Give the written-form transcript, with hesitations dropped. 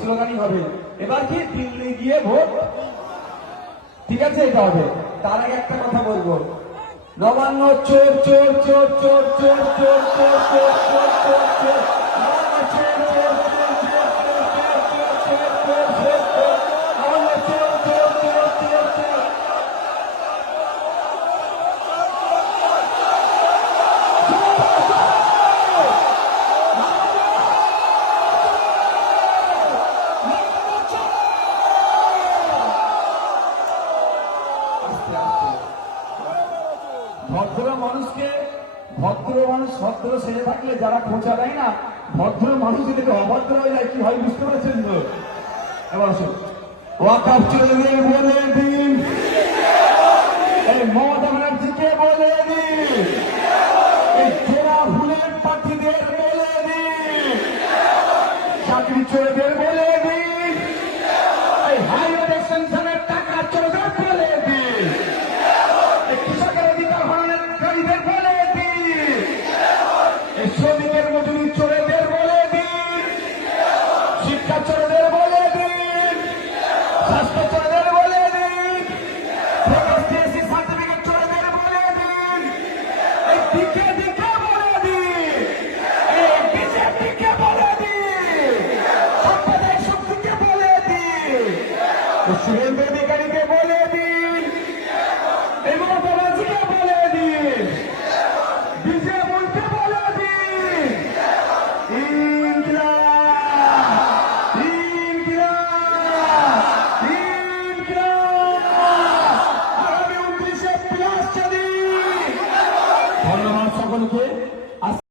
স্লোগানই হবে। এবার কি দিল্লি গিয়ে ভোট, ঠিক আছে, এটা হবে। তার আগে একটা কথা বলবো, নবান্ন চোর চোর চোর চোর চোর চোর চোর চোর চোর চোর চোর ভদ্র মানুষকে, ভদ্র মানুষ ভদ্র সেজে থাকলে যারা খোঁচা দেয় না, ভদ্র মানুষ যদি অভদ্র হয়ে যায় কি হয় বুঝতে পারছেন তো? এবার ওয়াকআপ চলবে বলে দিন।